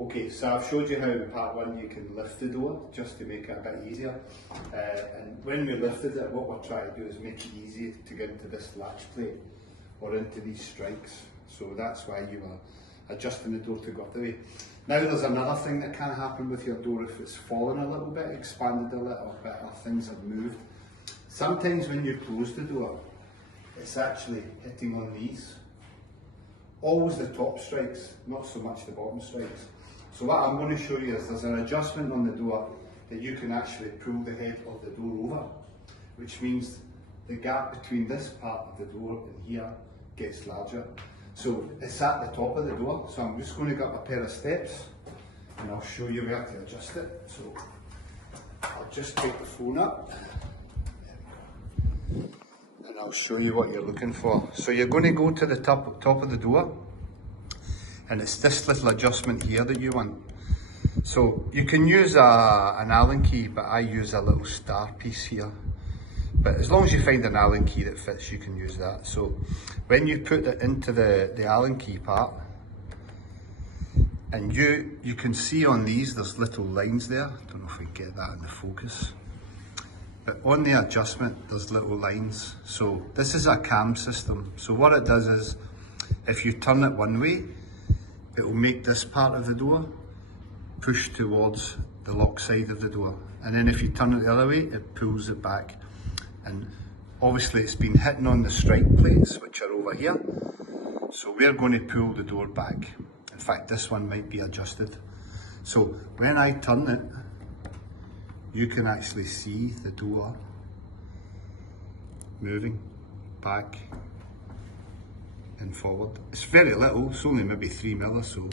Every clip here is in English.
Okay, so I've showed you how in part one you can lift the door just to make it a bit easier. And when we lifted it, what we're trying to do is make it easy to get into this latch plate or into these strikes. So that's why you are adjusting the door to go up the way. Now there's another thing that can happen with your door if it's fallen a little bit, expanded a little bit, or things have moved. Sometimes when you close the door, it's actually hitting on these. Always the top strikes, not so much the bottom strikes. So what I'm going to show you is there's an adjustment on the door that you can actually pull the head of the door over, which means the gap between this part of the door and here gets larger. So it's at the top of the door, so I'm just going to get up a pair of steps and I'll show you where to adjust it. So I'll just take the phone up and I'll show you what you're looking for. So you're going to go to the top of the door, and it's this little adjustment here that you want. So you can use an Allen key, but I use a little star piece here. But as long as you find an Allen key that fits, you can use that. So when you put it into the Allen key part, and you can see on these, there's little lines there. I don't know if we get that in the focus. But on the adjustment, there's little lines. So this is a cam system. So what it does is, if you turn it one way, it will make this part of the door push towards the lock side of the door. And then if you turn it the other way, it pulls it back. And obviously it's been hitting on the strike plates, which are over here. So we're going to pull the door back. In fact, this one might be adjusted. So when I turn it, you can actually see the door moving back and forward. It's very little, it's only maybe 3 mil or so,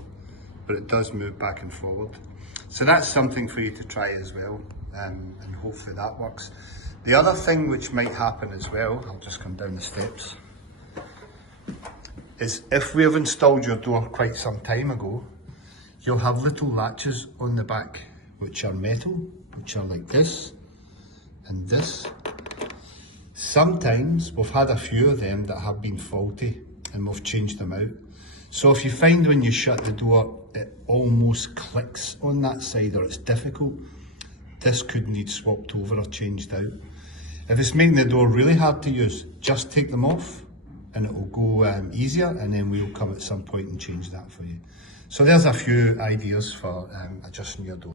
but it does move back and forward. So that's something for you to try as well, and hopefully that works. The other thing which might happen as well, I'll just come down the steps, is if we have installed your door quite some time ago, you'll have little latches on the back which are metal, which are like this and this. Sometimes we've had a few of them that have been faulty and we've changed them out. So if you find when you shut the door it almost clicks on that side, or it's difficult, this could need swapped over or changed out. If it's making the door really hard to use, just take them off and it will go easier, and then we'll come at some point and change that for you. So there's a few ideas for adjusting your door.